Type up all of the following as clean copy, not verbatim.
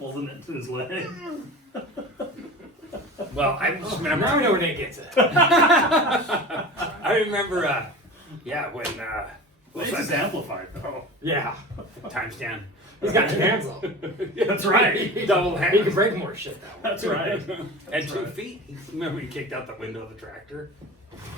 pulling it to his leg. Well, I just remember. Now I know where Nate gets it. I remember, when, It's just amplified though. Yeah. times 10. He's got 2 hands though. That's right. Double He hand. can break more shit that way. That's right. And 2 right. feet. Remember he kicked out the window of the tractor?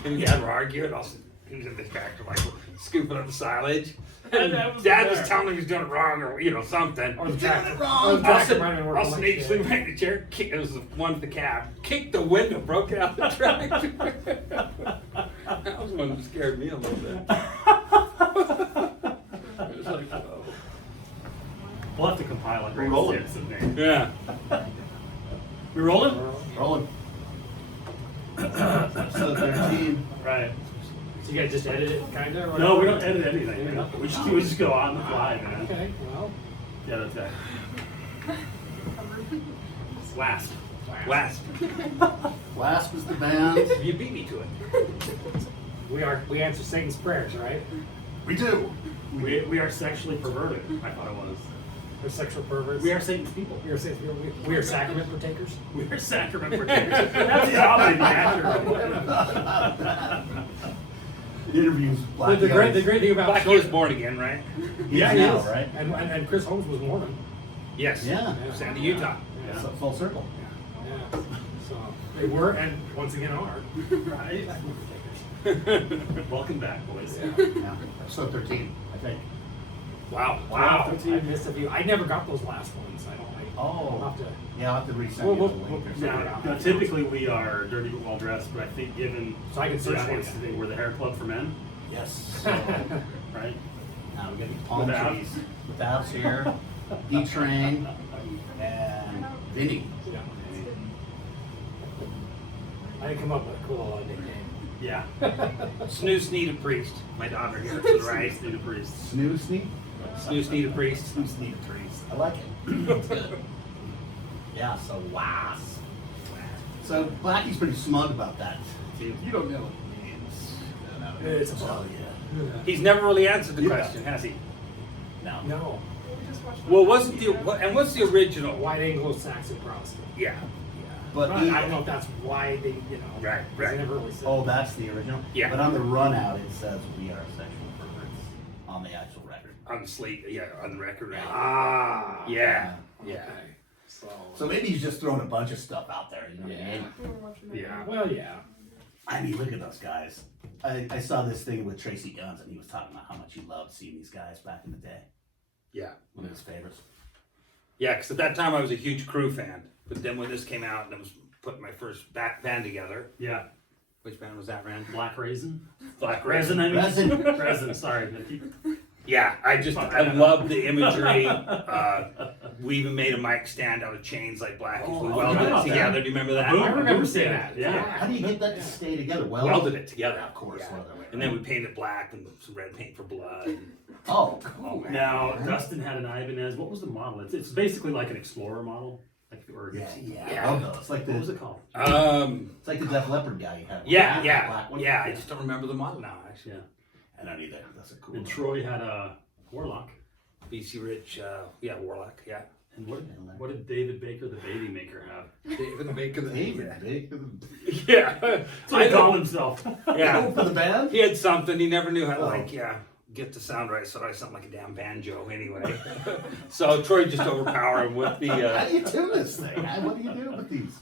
And the dad were arguing. Also, he was in the tractor, like, scooping up the silage. And Dad was Dad there. was telling him he was doing it wrong or, something. Or the tractor. wrong. Or the tractor running where I'll I'm like, sneak, shit. swing back the chair. It was the one with the cab. Kicked the window, broke it out the tractor. That was one that scared me a little bit. It was like, whoa. We'll have to compile it. We're rolling. Yeah. We rolling? Rolling. Episode 13. Right. So you guys just edit it, kind of? No, we don't edit anything. We just go on the fly, man. Okay, well. Yeah, that's right. WASP. WASP. W.A.S.P is the band. You beat me to it. We answer Satan's prayers, right? We do. We are sexually perverted. I thought it was. We're sexual perverts. We are Satan's people. We are sacrament partakers. We are sacrament partakers. That's probably the accurate one. Interviews But Black the great thing about Blackie was born again, right? Yeah, now, he is. right? and Chris Holmes was Mormon. Yes. Yeah. Sandy, Utah. Yeah. So full circle. Yeah. So they were, and once again are. Right. Partakers. Welcome back, boys. Yeah. Yeah. Episode 13, I think. Wow. Wow. I missed a few. I never got those last ones. I don't like. Oh. I'll have to. Yeah, I'll have to resend Well, you the link or something. Now, typically we are dirty but well dressed, but I think given So I can search the for audience you. today, we're the hair club for men, Yes. So, right? now we got the palm With Av. trees. With Av's here, D-Train, and Vinny. Yeah. I didn't come up with a cool nickname. Yeah. Snooze Need a Priest. My daughter here to the right. Need a priest. Snoosney? Snooze Need a Priest. Snoosney trees. I like it. It's good. Yeah, so W.A.S.P. So Blackie's pretty smug about that. See, you don't know what it means. It's a Oh, bug. yeah. He's never really answered the Yeah. question, has he? No. No. Well, wasn't the what's the original? White Anglo-Saxon Protestant. Yeah. But Right, he- I don't know if that's why they, Right, They right. never really said. Oh, that's the original? Yeah. But on the run out, it says we are sexual perverts on the actual record. On the slate, yeah, on the record, right? Ah. Yeah. Yeah. Okay. So maybe he's just throwing a bunch of stuff out there, you know what I Yeah. mean? Yeah. Well, yeah. I mean, look at those guys. I saw this thing with Tracy Guns, and he was talking about how much he loved seeing these guys back in the day. Yeah. One of his favorites. Yeah, because at that time I was a huge Crew fan. But then when this came out and I was putting my first band together, Yeah. which band was that, Rand? Black raisin? Black Resin, I mean. Resin. Resin, sorry. I keep- Yeah, I love the imagery. We even made a mic stand out of chains like Blackies. We Oh, welded I it know together. that. Do you remember that? Boom. I remember Boom seeing stand, that. yeah. How do you get that to stay together? Well, Welded it together. Yeah, of course. Yeah. Well, that way, And then we right? painted black and some red paint for blood. Oh, cool. Now, Dustin had an Ibanez. What was the model? It's basically like an Explorer model. Like, or, Yeah. Yeah. I love those. It's like What was the it called? it's like the Def Leppard guy you had. Yeah, The black one. yeah. I just don't remember the model now, actually. Yeah. I don't either. That's a cool And one. Troy had a Warlock. BC Rich, Warlock, yeah. And what did David Baker, the baby maker, have? David Baker. David, Baker. Yeah. That's what he called himself. Yeah. For the band? He had something. He never knew how to, Oh. get the sound right, so I sound like a damn banjo anyway. So Troy just overpowered him with the. How do you tune this thing? What do you do with these?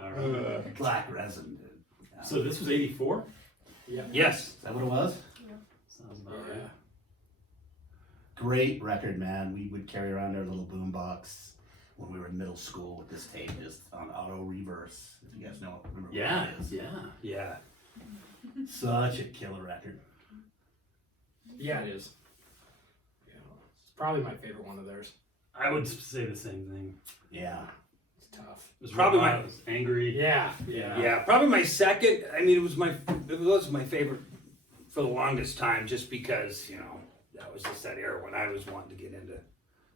All right. Black resin, dude. Yeah. So this was 84? Yes. Is that what it was? Sounds about Yeah. right. Great record, man. We would carry around our little boombox when we were in middle school with this tape just on auto reverse. If you guys know, remember Yeah, what it is. yeah. Yeah. Such a killer record. Yeah, it is. Yeah. It's probably my favorite one of theirs. I would say the same thing. Yeah. It's tough. It was Probably raw, my- it was angry. Yeah. Yeah. Probably my second. I mean, it was my favorite for the longest time, just because that was just that era when I was wanting to get into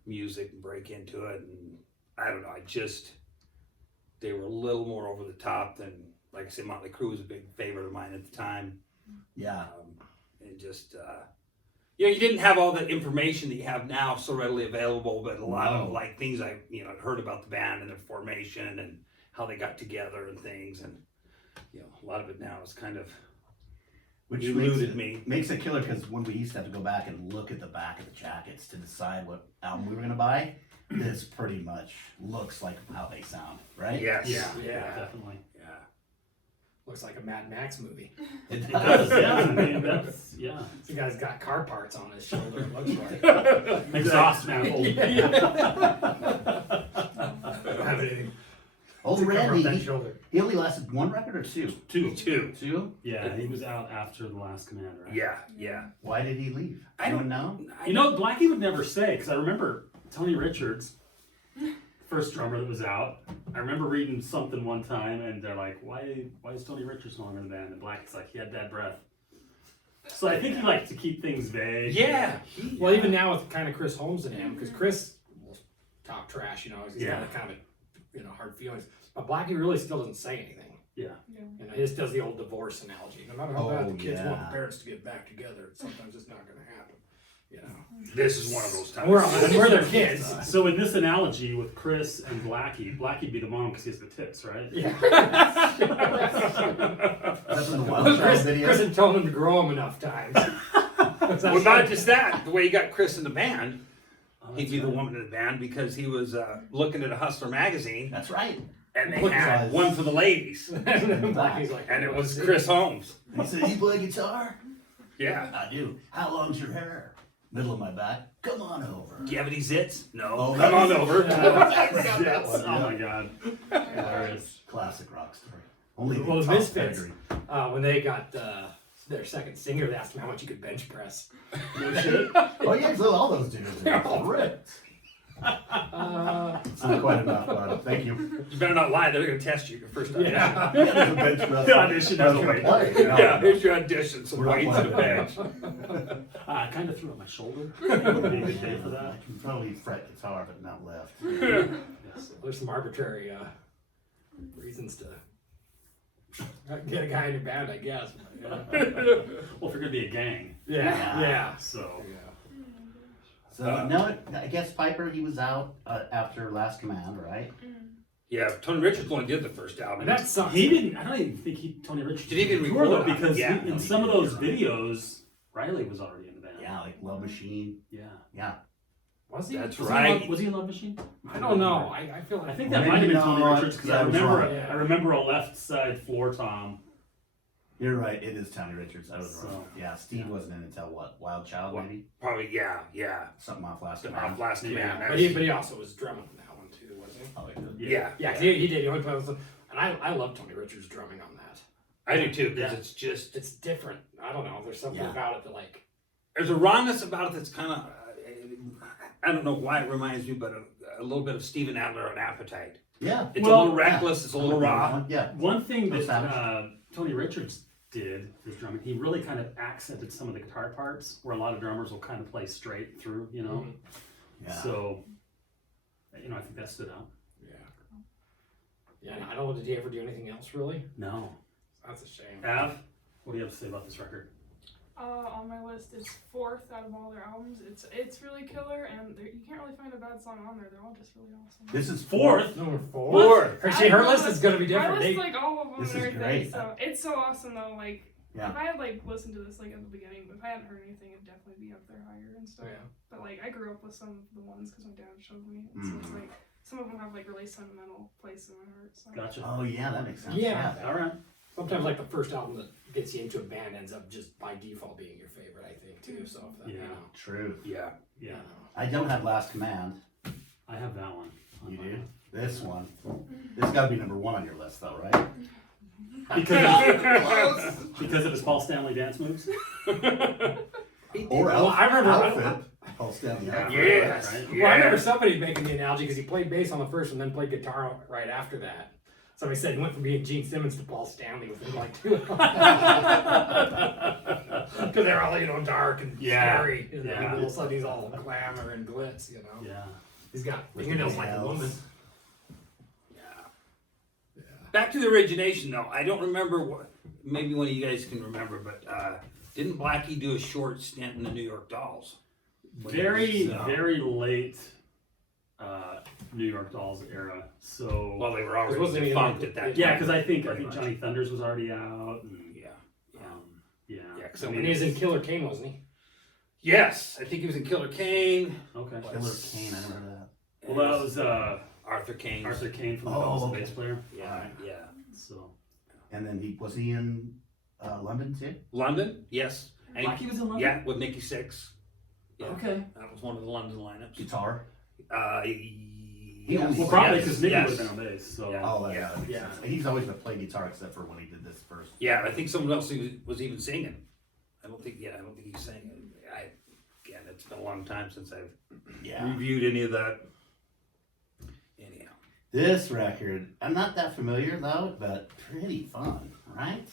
music and break into it, and I don't know. They were a little more over the top than, like I said, Motley Crue was a big favorite of mine at the time. Yeah. And just you didn't have all the information that you have now so readily available, but a lot of No. like things I heard about the band and their formation and how they got together and things, and a lot of it now is kind of Which eluded me. Makes it killer because when we used to have to go back and look at the back of the jackets to decide what album we were gonna buy, this pretty much looks like how they sound, right? Yes. Yeah. Definitely. Yeah. Looks like a Mad Max movie. It It does, does. yeah. I mean, that's, yeah. The guy's got car parts on his shoulder, it looks like. Exhaust manifold. Don't have anything Old to cover up that Randy, shoulder. he only lasted one record or two? Two. Two? Yeah, he was out after The Last Command, right? Yeah. Why did he leave? I don't know. You know, Blackie would never say, because I remember Tony Richards, first drummer that was out. I remember reading something one time, and they're like, "Why is Tony Richards no longer in the band?" And Blackie's like, "He had bad breath." So I think he liked to keep things vague. Yeah. Well, even now with kind of Chris Holmes in him, because Chris will talk trash, he's got a kind of hard feelings. But Blackie really still doesn't say anything. Yeah. He just does the old divorce analogy. No matter how bad the kids want yeah. the parents to get back together, sometimes it's not going to happen. This is one of those times. We're their kids. So in this analogy with Chris and Blackie'd be the mom because he has the tits, right? Yeah. That's in the Wild Child video. Chris had told him to grow him enough times. Well, not just that. The way you got Chris in the band, Oh, he'd be the woman in the band because he was looking at a Hustler magazine, That's right. and they Look had at one for the ladies, Blackie's like, and it was Chris Holmes. He said, "You play guitar?" Yeah. I do. How long's your hair? Middle of my back. Come on over. Do you have any zits? No. Oh, Come on that's- over. Yes. Oh my god. Hilarious. Classic rock story. Only Well, the Tom Misfits, Pettigrew. when they got their second singer, they asked him how much he could bench press. No shit. Oh yeah, so all those dudes are all ripped. It's not quite enough, but thank you. You better not lie. They're going to test you your first time. Yeah. Yeah, there's a bench press. The audition has to wait. Play, Yeah, here's your audition. Some We're not weights and a playing. bench. I kind of threw out my shoulder. Would be a good day for that. I can probably fret guitar, but not left. Yes. There's some arbitrary reasons to get a guy in your band, I guess. Well, if you're gonna be a gang, Yeah. so So no, I guess Piper, he was out after Last Command, right? Yeah, Tony Richards only did the first album. And that sucks. he didn't. I don't even think Tony Richards Did he even tour, though, record? because Yeah. in No, some he of those didn't. videos, Riley was already in the band. Yeah, like Love Machine. Yeah. Yeah. Was he? That's Was right. Was he in Love Machine? I don't know. I feel like I think Well, that might have maybe been Tony not. Richards because Yeah, I I was remember. wrong. Yeah. I remember a left side floor tom. You're right, it is Tony Richards. I was So, wrong. Yeah, Steve wasn't in until what? Wild Child, maybe? Probably, yeah. Something off Last The Command. off last Yeah. command. But he also was drumming on that one too, wasn't he? Oh, he did. Yeah. Yeah, 'cause he did. He only played with them. And I love Tony Richards drumming on that. I do too, because Yeah. it's just, It's different. I don't know. There's something Yeah. about it that like. there's a rawness about it that's kind of, I don't know why it reminds me, but a little bit of Steven Adler on Appetite. Yeah. It's Well, a little reckless, it's a little raw. Yeah. One thing No that savage. Tony Richards did his drumming, he really kind of accented some of the guitar parts where a lot of drummers will kind of play straight through, you know. Yeah. So, I think that stood out. Yeah. Yeah. And I don't know. Did he ever do anything else really? No. That's a shame. Av, what do you have to say about this record? On my list, it's 4th out of all their albums. It's really killer, and you can't really find a bad song on there. They're all just really awesome. This is Fourth. Number four. Fourth. Her list is gonna be different. I They- list like all of them This and is everything. great. So it's so awesome though. Like Yeah. if I had like listened to this like at the beginning, if I hadn't heard anything, it'd definitely be up there higher and stuff. Yeah. But like I grew up with some of the ones because my dad showed me, and so it's Mhm. like some of them have like really sentimental place in my heart. So. Gotcha. Oh, yeah, that makes sense. Yeah. All right. Sometimes like the first album that gets you into a band ends up just by default being your favorite. I think too. So if that, Yeah. True. Yeah. Yeah. I don't have Last Command. I have that one. You do? This one. This got to be number 1 on your list, though, right? Because of his Paul Stanley dance moves. Or Well, I remember- Outfit. Paul Stanley. Outfit. Yes. Right? Well, I remember somebody making the analogy because he played bass on the first and then played guitar right after that. Somebody said he went from being Gene Simmons to Paul Stanley within like 2 because they're all dark and scary. And then all of a sudden he's all glamour and glitz. Yeah. He's got With fingernails the like a nails. woman. Back to the origination though, I don't remember what, maybe one of you guys can remember, but Didn't Blackie do a short stint in the New York Dolls? Very late New York Dolls era. So Well, they were already wasn't he defunct in at that time. yeah, because I think Pretty much. Johnny Thunders was already out. And, Yeah. yeah. Yeah, 'cause I I mean, And he was in Killer Kane, wasn't he? Yes, I think he was in Killer Kane. okay. Killer Kane, I never heard of that. Well, that was Arthur Kane. Arthur Kane from the Oh, Dolls, the okay. bass player. Yeah, yeah. So And then was he in London too? London, yes. And Blackie was in London. yeah, with Nikki Sixx. Yeah, Okay. that was one of the London lineups. Guitar. Yes, Well, probably yes, because Nicky yes. would have been on bass. So Yeah. Oh, Yeah, that makes yeah. sense. He's always been playing guitar except for when he did this first. Yeah, I think someone else was even singing. I don't think he's singing. Again, it's been a long time since I've Yeah. reviewed any of that. Anyhow. This record, I'm not that familiar though, but pretty fun, right?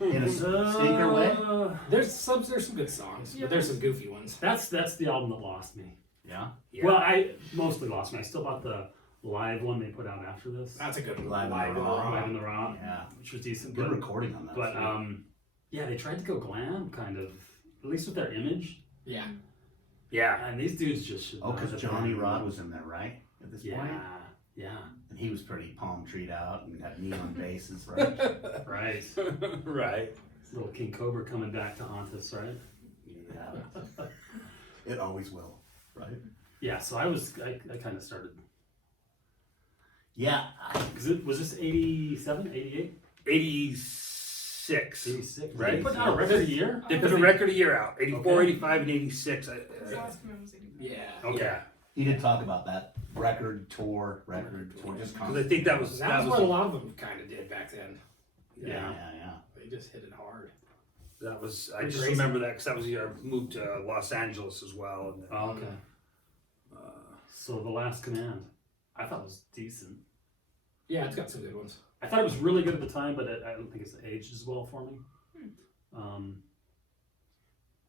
In a stinker way. There's some good songs, Yeah. but there's some goofy ones. That's the album that lost me. Yeah. Yeah. Well, I mostly lost me. I still bought the live one they put out after this. That's a good one. Live in the Live in the Raw. Raw. Live in the Raw, Yeah. which was decent. Good But, recording on that. but too. yeah, they tried to go glam, kind of, at least with their image. Yeah. Yeah. And these dudes just should. Oh, not because have Johnny been- Rod was in there, right? At this point? Yeah, And he was pretty palm treed out and had neon bases, right? right. Right. Little King Cobra coming back to haunt us, right? Yeah. It always will, right? Yeah, so I kind of started. Yeah. Because it was this 87, 88? 86. 86. Right. They put out a record a year? They put a record a year out. 84, Okay. 85, and 86. His last command was 85. Yeah. Okay. Yeah. He did talk about that record tour, just Because I think that was That's what a lot of them kind of did back then. Yeah. They just hit it hard. that was I Pretty just crazy. remember that because that was the year I moved to Los Angeles as well. And Oh, okay. uh, So The Last Command, I thought was decent. Yeah, it's got some good ones. I thought it was really good at the time, but I don't think it's aged as well for me.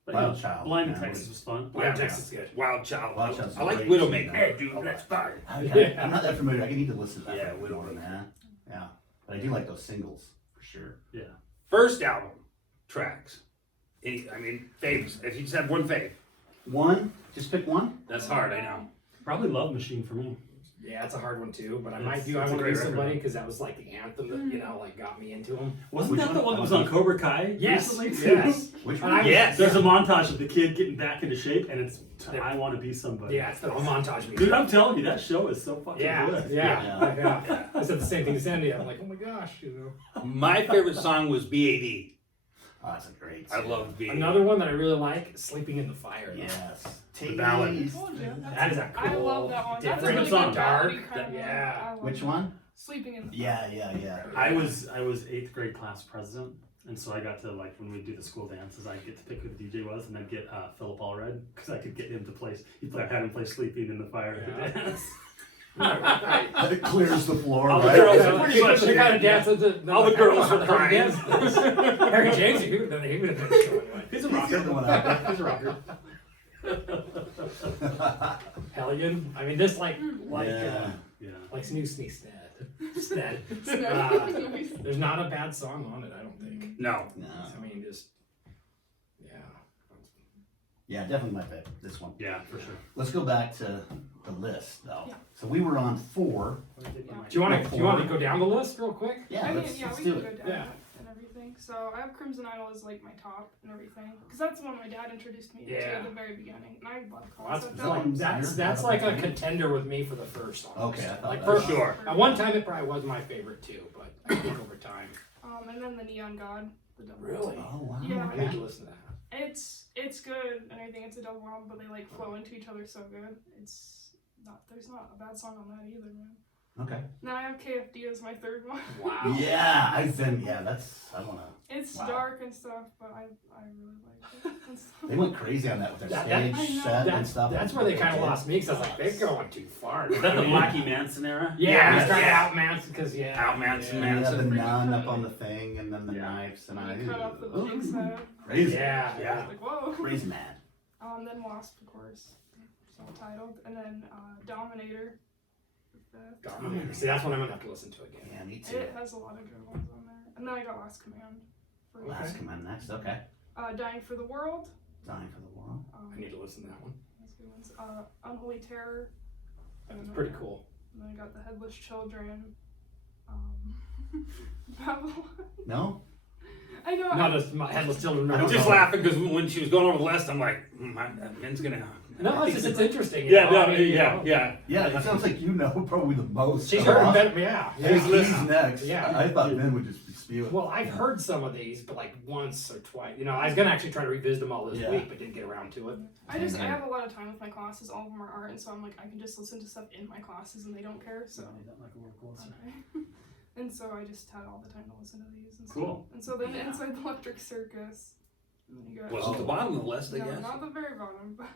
But Wild yeah, Child. Blind in Yeah, Texas was fun. Wild Yeah. Texas is good. Wild Child. Wild Child's I like great. Widowmaker. Yeah. Hey, dude, let's buy it. Okay. I'm not that familiar. I need to listen to that. Yeah, one more, Widowmaker. man. Yeah. But I do like those singles for sure. Yeah. First album tracks. Faves. If you just have one fave, One? Just pick one? that's hard. I know. Probably Love Machine for me. Yeah, it's a hard one too. But I It's- might do. I it's a want to great be somebody record. because that was like the anthem that like got me into them. Wasn't Which that the one? one that was on Cobra Kai Yes. recently too? Yes. Which And one? Yes. There's a montage of the kid getting back into shape, and it's I Want to Be Somebody. Yeah, it's the whole montage music. Dude, I'm telling you, that show is so fucking Yeah, good. yeah. I said the same thing as Andy. I'm like, oh my gosh, My favorite song was B.A.D. Oh, that's a great I song. love B.A.D. Another one that I really like, Sleeping in the Fire. Yes. The ballad. Taste. Told you. That is a cool, I love that one. That's a different really song. good ballad Dark, kind of yeah. I love Which that. one? Sleeping in the Yeah. I was 8th grade class president, and so I got to, like, when we do the school dances, I'd get to pick who the DJ was, and I'd get Philip Allred, because I could get him to play. I had him play "Sleeping in the Fire" at the dance. But it clears the floor, All the right? girls Yeah, are pretty much they kind of yeah. dance. All the girls were crying. Harry James, he would have been showing. He's a He's rocker. the one out there. He's a rocker. Hellion. I mean, this like Yeah. Yeah. like Snoo Sneak Stead. Nice. There's not a bad song on it, I don't think. No. No. I mean, just yeah. Yeah, definitely my favorite. This one. Yeah, for sure. Let's go back to the list, though. Yeah. So we were on 4. Do you want to go down the list real quick? Yeah, I mean, let's yeah, do we can it. go down Yeah. and everything. So I have Crimson Idol as like my top and everything, because that's the one my dad introduced me to Yeah. at the very beginning, and I love the Well, concept. that one- that's like a contender with me for the first song. Okay, I thought like that. for Sure. At one time, it probably was my favorite too, but I think over time. And then the Neon God, the double. Really? Oh, wow. Yeah. I need to listen to that. It's good and everything. It's a double album, but they like flow into each other so good. There's not a bad song on that either, man. Okay. Now I have KFD as my third one. Wow. Yeah, I wanna. It's Wow. dark and stuff, but I really like it. And stuff. They went crazy on that with their That- stage I know. set and stuff. That's where they kind of lost me because I was like, they're going too far. Is that the Blackie Manson era? Yeah, Yeah, we started yeah. out Manson because Out Manson, And man. they had the Manson. nun up on the thing, and then the Yeah. knives, and You cut off the pig's head. Crazy. Yeah, I yeah. was like, whoa. Crazy man. Then W.A.S.P, of course, self-titled, and then Dominator. Dominator. See, that's one I'm gonna have to listen to again. Yeah, me too. It has a lot of good ones on there. And then I got Last Command. For Last command next. Okay. Dying for the World. Dying for the World. I need to listen to that one. That's good ones. Unholy Terror. That's pretty cool. And then I got the Headless Children. Babylon. No? I know. Not as my Headless Children. I'm just laughing because when she was going over the list, I'm like, Ben's gonna. No, it's interesting. you Yeah, know, no, I mean, you yeah, know. yeah. Yeah, it sounds like you know probably the most. She's of heard us. better, yeah. He's next. Yeah. I thought Ben would just spew it. Well, I've heard some of these, but like once or twice. You know, I was gonna actually try to revisit them all this Yeah. week, but didn't get around to it. I have a lot of time with my classes. All of them are art, and so I'm like, I can just listen to stuff in my classes, and they don't care. So. Okay. And so I just had all the time to listen to these. And Cool. And so then Inside the Electric Circus. And then you got Wasn't the bottom of the list, I no, guess. not the very bottom, but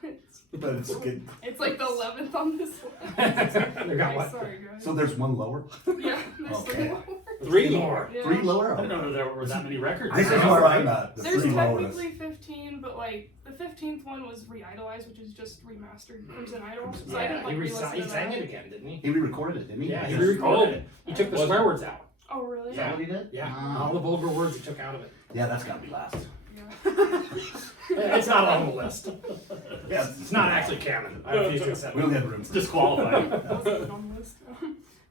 But it's good. it's like the 11th on this list. They got what? Sorry, guys. So there's one lower? Yeah, there's Okay. 3 more. 3 more. Yeah. 3 lower? I didn't know there were that many records. This is know, where right? I'm at. The There's 3 lowest. technically 15, but like the 15th one was Re-Idolized, which is just remastered Crimson Idol. So I didn't like he re-listen to sang that. it again, didn't he? He re-recorded it, didn't he? Yeah, he Yes. re-recorded it. He took the Was it? swear words out. Oh really? Is that what he did? Yeah, Ah. all the vulgar words he took out of it. Yeah, that's gotta be last. Yeah. It's not on the list. Yeah, It's not actually canon. I refuse to accept We it. only had room for Disqualified. That was on the list.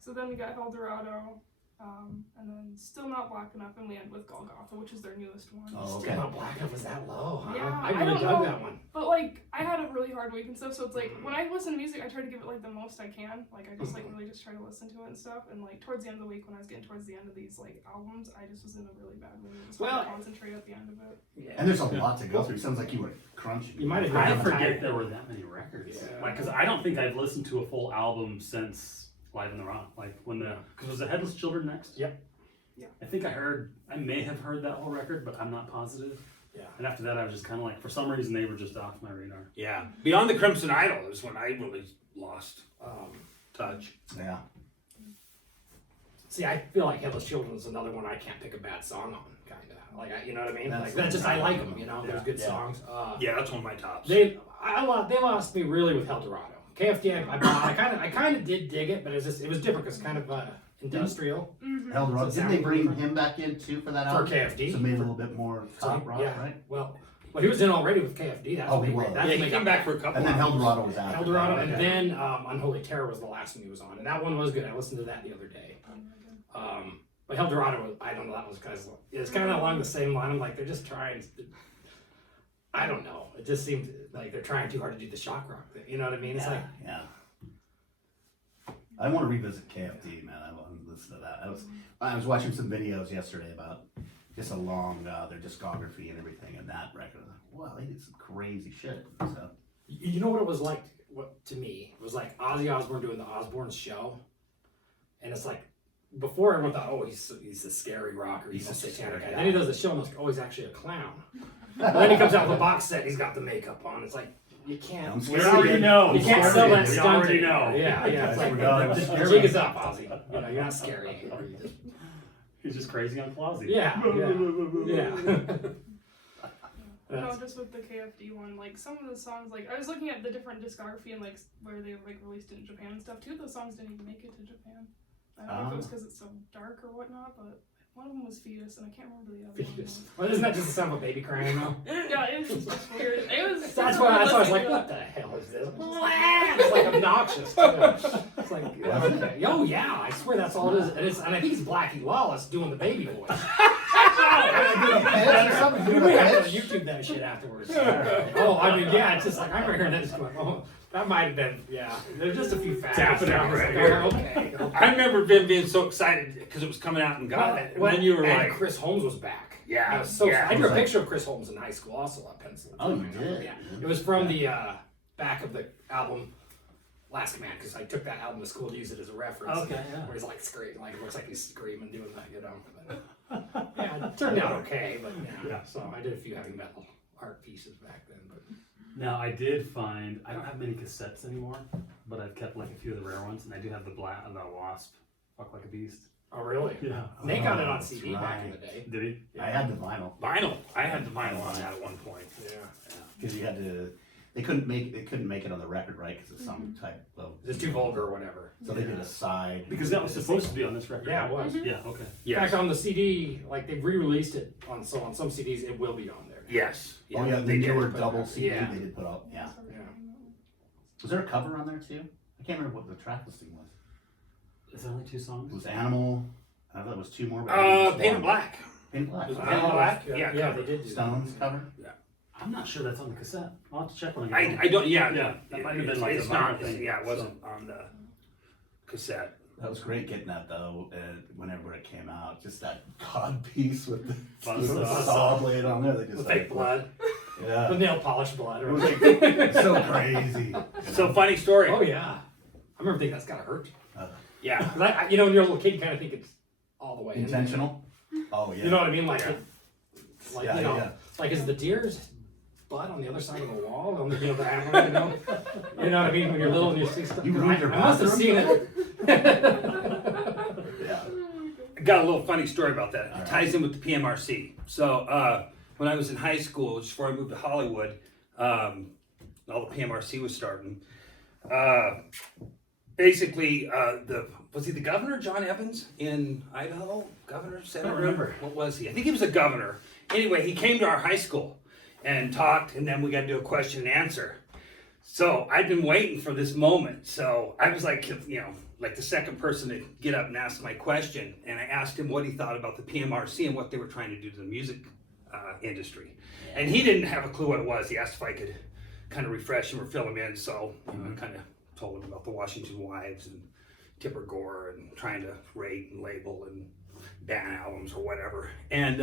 So then we got El Dorado, and then Still Not Black Enough, and we end with Golgotha, which is their newest one. Oh, okay. Still Not Black Enough was that low, huh? Yeah, I I really don't dug know. that one. But like, I had a really hard week and stuff, so it's like when I listen to music, I try to give it like the most I can. Like I just like really just try to listen to it and stuff. And like towards the end of the week, when I was getting towards the end of these like albums, I just was in a really bad mood. It was hard to concentrate at the end of it. Yeah. And there's a lot to go through. Sounds like you were crunching. You might have I been forget there were that many records. Yeah. Like, cause I don't think I've listened to a full album since Live in the Rock. Like when cause was the Headless Children next? Yep. Yeah. I may have heard that whole record, but I'm not positive. Yeah. And after that, I was just kind of like, for some reason, they were just off my radar. Yeah. Beyond the Crimson Idol is when I really lost touch. Yeah. See, I feel like Headless Children is another one I can't pick a bad song on, kind of. Like, you know what I mean? That's Like, that's just, I like them, you know? There's Yeah. good Yeah. songs. Yeah, that's one of my tops. They lost me really with El Dorado. KFD, I kind of did dig it, but it was different because kind of industrial Mm-hmm. El Dorado. So Didn't they sound bring different. him back in too for that for album? KFD. So made it a little bit more top rock, yeah. right? Well, he was in already with KFD. That's Oh, when he they- was. that's Yeah, when he they came got back for a couple. And then El albums. Dorado was after. El Dorado, that, and okay. then Unholy Terror was the last one he was on, and that one was good. I listened to that the other day. But El Dorado, I don't know, that was it's kind of along the same line. I'm like, they're just trying. I don't know. It just seems like they're trying too hard to do the shock rock thing. You know what I mean? It's like, Yeah. I want to revisit KFD, man. I want to listen to that. I was watching some videos yesterday about just along their discography and everything, and that record. I was like, wow, they did some crazy shit. So you know what it was like? What to me it was like Ozzy Osbourne doing the Osbourne's show, and it's like before everyone thought, oh, he's a scary rocker, he's a satanic guy. Then he does the show, and it's like, oh, he's actually a clown. And then he comes out with a box set, he's got the makeup on. It's like you can't. I'm We scared. already know. You can't sell that We stunt. already anymore. know. Yeah, yeah. It's like Guys, the we're jig is up, Ozzy. You know, you're not scary anymore. You just, He's just crazy on Clausy. yeah, yeah. No, just with the KFD one, like some of the songs, like I was looking at the different discography and like where they like released it in Japan and stuff. 2 of those songs didn't even make it to Japan. I don't know if it was because it's so dark or whatnot, but one of them was Fetus, and I can't remember the other Fetus. Well, isn't that just the sound of a baby crying though? one. Yeah, it was just weird. It was. That's why I was like, what the hell is this? It's like obnoxious. Too. It's like, okay. Oh yeah, I swear that's all it is. And I think it's Blackie Lawless doing the baby voice. We may have to YouTube that shit afterwards. Oh, I mean, yeah, it's just like I remember hearing that. Just going, oh, that might have been, yeah. There's just a few facts. Tap it out It's right like, here. oh, okay. I remember Ben being so excited because it was coming out and got it. And then you were and like, Chris Holmes was back. Yeah, I was so. yeah. I drew a picture of Chris Holmes in high school, also a pencil. Oh, you did? Yeah, it was from the back of the album Last Command, because I took that album to school to use it as a reference. Okay, yeah. Where he's like screaming, like it looks like he's screaming, doing that, you know. But, yeah, it turned out okay, but yeah. So I did a few heavy metal art pieces back then, but. Now I did find I don't have many cassettes anymore, but I've kept like a few of the rare ones, and I do have the WASP, Fuck Like a Beast. Oh really? Yeah. Nate got it on that's CD back in right. the day. Did he? I had the vinyl vinyl. I had the vinyl on that at one point. Yeah. because you had to. They couldn't make it on the record, right? Because it's some type of. It's too vulgar or whatever. So they did a side. Because that was supposed to be on this record. Yeah, it right? was. Yeah. Okay. In fact, on the CD, like they've re-released it on some CDs, it will be on there. Yes. Oh yeah, they the newer did. double CD Yeah. they did put out. Yeah. Yeah. Was there a cover on there too? I can't remember what the track listing was. Is there only 2 songs? It was Animal. I thought it was 2 more. But maybe just Paint one. It Black. Paint It Black. Was it Okay. Paint It Black? Yeah, Yeah, yeah, cover. they did do Stones cover. I'm not sure that's on the cassette. I'll have to check when I get home. I don't. Yeah, Yeah. that might have been like it's a minor not. thing, Yeah, it so. wasn't on the cassette. That was great getting that though. Whenever it came out, just that God piece with the Buzzsaw. saw blade on there. They just The like, fake blood. The Yeah. nail polish blood. It Or was like so crazy. So funny story. oh yeah. I remember thinking that's gotta hurt. Yeah. 'Cause when you're a little kid, you kind of think it's all the way in there. Intentional. Oh yeah. You know what I mean? Like, Yeah. like Yeah, you know, yeah. like is the deer's butt on the other side of the wall on the other animal? You know what I mean? When you're little and you see stuff. You read your I must have seen it. Yeah. I got a little funny story about that. It All ties in with the PMRC. So when I was in high school, just before I moved to Hollywood, all the PMRC was starting. Basically, was he the governor, John Evans, in Idaho? Governor, senator? I don't remember. What was he? I think he was a governor. Anyway, he came to our high school and talked, and then we got to do a question and answer. So I'd been waiting for this moment. So I was like, like the second person to get up and ask my question. And I asked him what he thought about the PMRC and what they were trying to do to the music industry. And he didn't have a clue what it was. He asked if I could kind of refresh him or fill him in. So I kind of told him about the Washington Wives and Tipper Gore and trying to rate and label and ban albums or whatever. And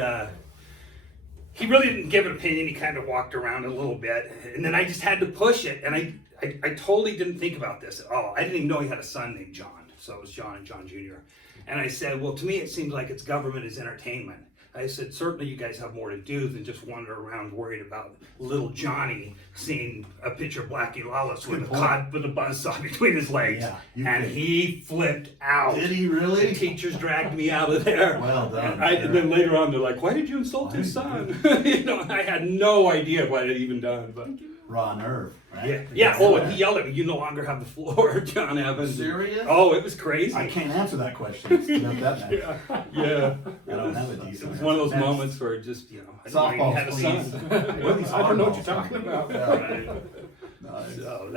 he really didn't give an opinion. He kind of walked around a little bit, and then I just had to push it. And I totally didn't think about this at all. I didn't even know he had a son named John, so it was John and John Jr. And I said, well, to me, it seems like it's government is entertainment. I said, certainly you guys have more to do than just wander around worried about little Johnny seeing a picture of Blackie Lawless with Good a point. cod with a buzzsaw between his legs. Yeah, you and could. he flipped out. Did he The really? teachers dragged me out of there. Well done. And then later on, they're like, "Why did you insult Why his did son?" I had no idea what I had even done. But Raw nerve, right? yeah. Oh, and he yelled at me, "You no longer have the floor, John Evans." Serious? Oh, it was crazy. I can't answer that question. It's not that nice. Yeah. I don't have a decent It was one of those answer. moments where it just, I didn't know Softballs, you had a please. son. I don't know what you're talking about. Yeah. Nice. So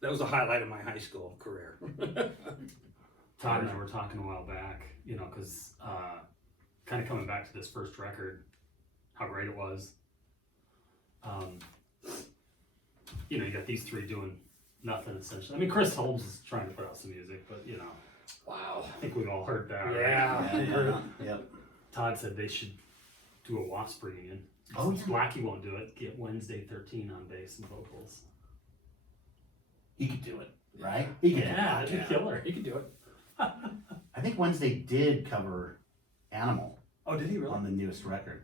that was a highlight of my high school career. Todd and I were talking a while back, because kind of coming back to this first record, how great it was. You got these 3 doing nothing essentially. I mean, Chris Holmes is trying to put out some music, but Wow. I think we've all heard that. right? Yeah. Yeah. Yep. Todd said they should do a WASP reunion. Oh, Since yeah. Blackie won't do it, get Wednesday 13 on bass and vocals. He could do it, right? He could do Yeah, that. that'd be killer. You can do it. I think Wednesday did cover Animal Oh, did he really? on the newest record.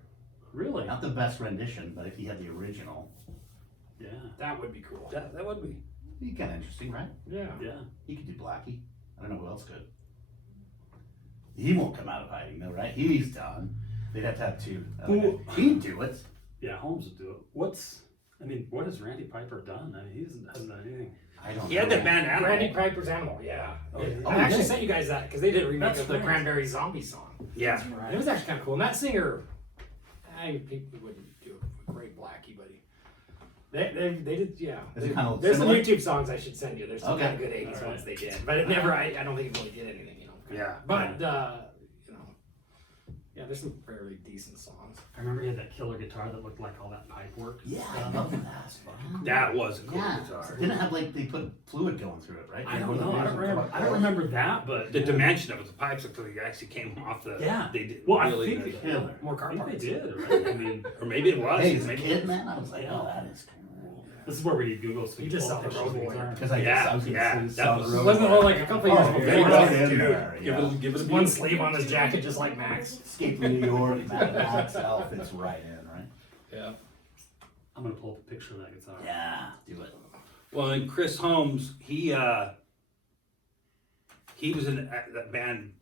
Really? Not the best rendition, but if he had the original, Yeah. That would be cool. That would be. it'd be kind of interesting, right? Yeah. Yeah. He could do Blackie. I don't know who else could. He won't come out of hiding though, right? He's done. They'd have to have 2. Who- He'd do it. Yeah, Holmes would do it. What has Randy Piper done? I mean, he hasn't done anything. I don't He know. had that band Animal. Randy Piper's Animal, yeah. Oh, yeah. I actually sent you guys that because they did a remake That's of the right. Cranberry Zombie song. Yeah. It was actually kind of cool. And that singer, I think he wouldn't do a great Blackie, but they did, yeah. Is it kind of There's some similar? YouTube songs I should send you. There's some Okay. kind of good 80s All right. ones they did. But it never, I don't think it really did anything, Yeah. But, yeah, there's some fairly decent songs. I remember he had that killer guitar that looked like all that pipe work. Yeah, I love that. That was a cool Yeah. guitar. Didn't it have like they put fluid going through it, right? I don't know. I don't remember that, but The dimension of it, the pipes actually came off the. Yeah. They did. Well, I really think good. they Killer. More car I think parts. they did, right? I mean, Or maybe it was. Hey, as a maybe kid, man, I was like, Yeah. oh, that is cool. this is where we need Google. So You just pull saw the pictures of Road Warrior. Because I Yeah, guess I was yeah, gonna say that South was- Road. Wasn't it like a couple years Oh, before? okay, Right right in dude. there, Give yeah. it, give it a One sleeve on his jacket, just like Max. Escape from New York, Mad Max, all fits right in, right? Yeah. I'm gonna pull up a picture of that guitar. Yeah, do it. Well, and Chris Holmes, he was in that band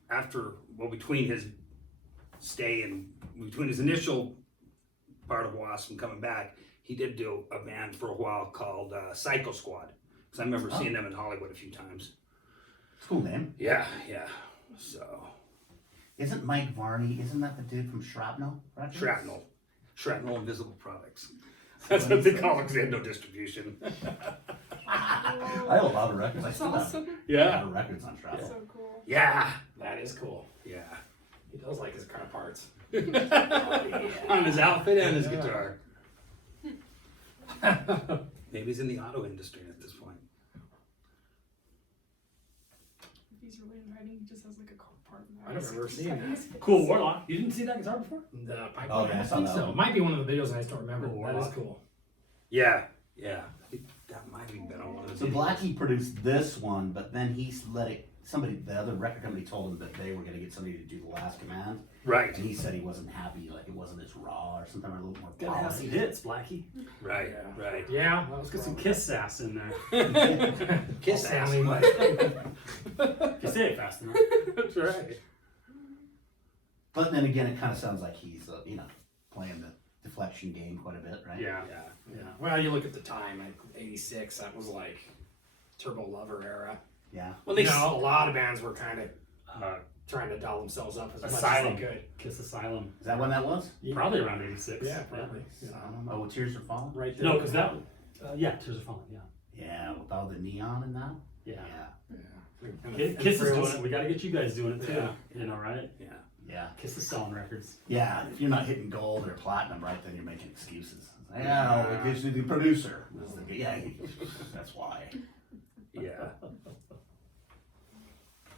between his stay and between his initial part of W.A.S.P. and coming back, he did do a band for a while called Psycho Squad. Because I remember seeing them in Hollywood a few times. Cool name. Yeah. So Isn't Mike Varney, isn't that the dude from Shrapnel? Records? Shrapnel. Shrapnel Invisible Products. That's what they call Xando Distribution. I have a lot of records. I That's still have awesome. a Yeah. lot of records on Shrapnel. So cool. Yeah. That is cool. Yeah. He does like his kind of parts. On his outfit and his Yeah. guitar. Maybe he's in the auto industry at this point. If he's really in hiding, he just has like a car part. I don't remember seeing that. Cool Warlock. You didn't see that guitar before? The pipe Oh, yeah, I I saw think that so. one. It might be one of the videos I just don't remember. Cool That is Warlock. cool. Yeah. Yeah. I think that might have been on one of So the Blackie produced this one, but then he's let it. The other record company told him that they were going to get somebody to do the last command, Right. and he said he wasn't happy, like it wasn't as raw or something, or a little more Gotta have polished. some hits, Blackie. Right. Yeah. Right. Yeah, that was Let's get some cool. Kiss sass in there. Kiss I'll ass. sound like- If you say it fast enough. That's right. But then again, it kind of sounds like he's, playing the deflection game quite a bit, right? Yeah. Yeah. Yeah. Well, you look at the time, like '86. That was like Turbo Lover era. Yeah. Well, You they know, a lot of bands were kind of Uh, trying to doll themselves up as Asylum. much as they could. Kiss Asylum. Is that when that was? Probably around 86. Yeah, probably. I don't know. Oh, Tears Are Falling? Right there. No, because that, yeah, Tears Are Falling, yeah. Yeah, with all the neon and that? Yeah. Yeah. And Kiss is Thrills. doing it. We gotta get you guys doing it too. Yeah. You know, right? Yeah. Yeah. Kiss is selling records. Yeah, if you're not hitting gold or platinum, right, then you're making excuses. Yeah, well, it gives you the producer. Yeah, that's why. Yeah.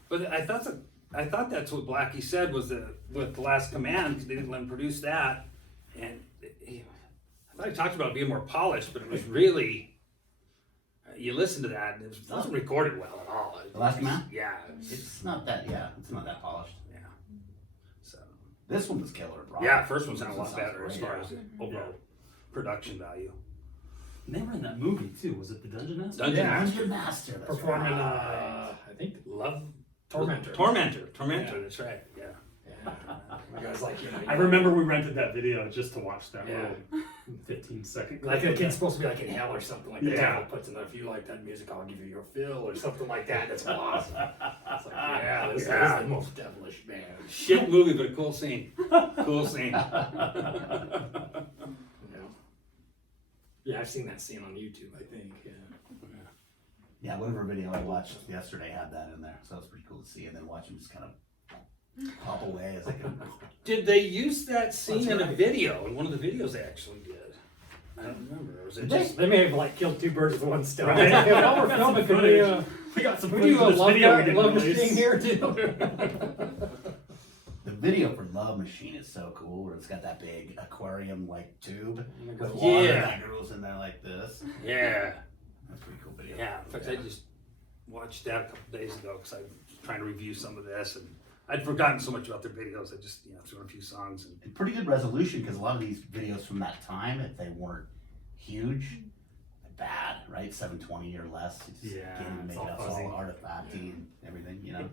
But I thought that's what Blackie said was that with The Last Command, 'cause they didn't let him produce that, and I thought he talked about being more polished, but it was really you listen to that and it wasn't recorded well at all. The Last Command? Yeah. It's not that, it's not that polished. Yeah. So This one was killer. Rock. yeah, first one This sounded a lot sounds better as great. far as overall production value. And they were in that movie too. Was it The Dungeon Master? Dungeon Yeah. Master. Dungeon Master. That's Performing, right. I think, Love Tormentor. Tormentor. Yeah. That's right. Yeah. Yeah. You guys like, you know. I remember we rented that video just to watch that Yeah. little 15-second. Like a kid's supposed to be like in hell or something like that. Yeah. Devil puts in there, if you like that music, I'll give you your fill or something like that. That's awesome. It's like, yeah, this is the most devilish band. Shit movie, but a cool scene. Cool scene. Yeah. Yeah, I've seen that scene on YouTube, I think. Yeah. Yeah, whatever video I watched yesterday had that in there, so it's pretty cool to see. And then watch him just kind of pop away as like a. Did they use that scene That's in a right. video? In one of the videos they actually did. I don't remember. Or was it just They may have like killed two birds with one stone. Right. Yeah, while we're Got some filming, can we, footage. We got some we footage do a of this love, video we didn't love release. machine here too? The video for Love Machine is so cool, where it's got that big aquarium like tube with Yeah. water that goes in there like this. Yeah. That's a pretty cool video. Yeah. In fact, I just watched that a couple days ago because I was trying to review some of this and I'd forgotten so much about their videos. I just threw in a few songs and And pretty good resolution because a lot of these videos from that time, if they weren't huge, bad, right? 720 or less. It's just Yeah, can't even it's make all it up. fuzzy. It's all artifacty and everything, you know.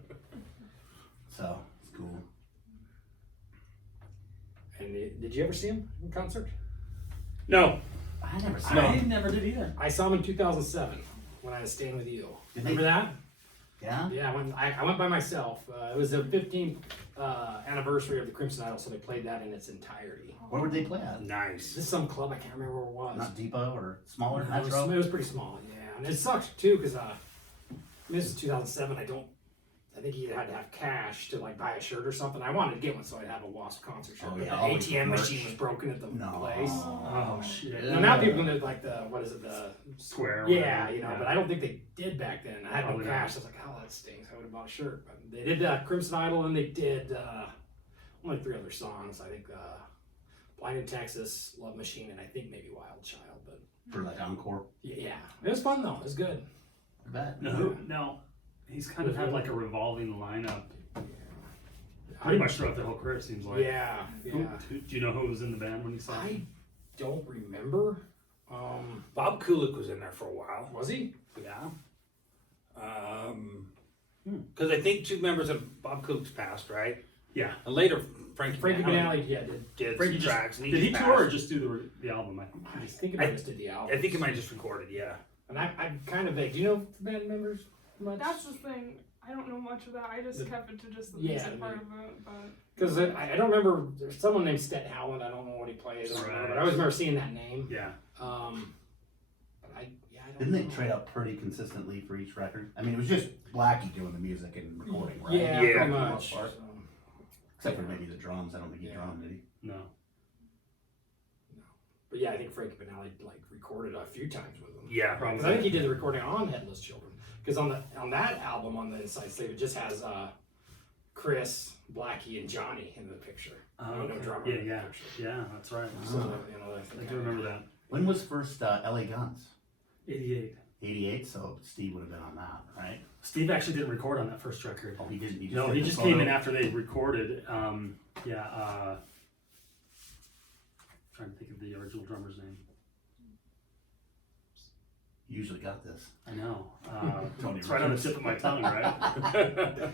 So it's cool. And did you ever see him in concert? no. I never saw I it. never did either. I saw him in 2007 when I was staying with you. Did they- Remember that? Yeah. Yeah, I went by myself. It was the 15th anniversary of the Crimson Idol, so they played that in its entirety. Where would they play at? Nice. This is some club, I can't remember where it was. Not Depot or smaller It was, Metro. it was pretty small, yeah. And it sucks too, because this is 2007. I think you had to have cash to like buy a shirt or something. I wanted to get one so I'd have a WASP concert shirt. Oh, But yeah, the always ATM merch. machine was broken at the No. place. Oh shit. Now people do like the, what is it, the Square. or yeah, whatever. you know, but I don't think they did back then. I had no Probably not. cash. I was like, oh, that stinks. I would have bought a shirt. But they did Crimson Idol, and they did only 3 other songs. I think Blind in Texas, Love Machine, and I think maybe Wild Child. But For like encore. yeah, it was fun though. It was good. I bet. No. He's kind of had like a revolving lineup. Pretty much throughout their whole career, it seems like. Yeah, Who- yeah. do you know who was in the band when you saw I him? don't remember. Bob Kulick was in there for a while. Was he? Yeah. Because I think 2 members of Bob Kulick's passed, right? Yeah. And later, Frankie Frankie Banali Banali, yeah, did. did Frankie some just, tracks. And did he just tour or passed. just do the album? I I think he just did the album. I think he might have just recorded, yeah. And I'm kind of vague. Do you know the band members much? That's the thing. I don't know much of that. I just kept it to just the Yeah, music part of it, but Because I don't remember, there's someone named Stet Howland, I don't know what he plays, but I always remember seeing that name. Yeah. But I don't Didn't know. they trade out pretty consistently for each record? I mean, it was just Blackie doing the music and recording, right? Yeah, Yeah. pretty For the much. most part. So, Except for maybe the drums. I don't think he Yeah. drummed, did he? No. but yeah, I think Frankie Banali like recorded a few times with him. Yeah, Because I think he did the recording on Headless Children. Because on that album, on the inside sleeve, it just has Chris, Blackie, and Johnny in the picture. Oh, No okay. drummer Yeah, in the yeah. picture. Yeah, that's right. So, Oh. I I do remember that. When was first LA Guns? 88. 88, so Steve would have been on that, right? Steve actually didn't record on that first record. Oh, he didn't. He No, did he the just solo? came in after they recorded. Trying to think of the original drummer's name. You usually got this. I know. Tony It's right on the Richards. tip of my tongue, right?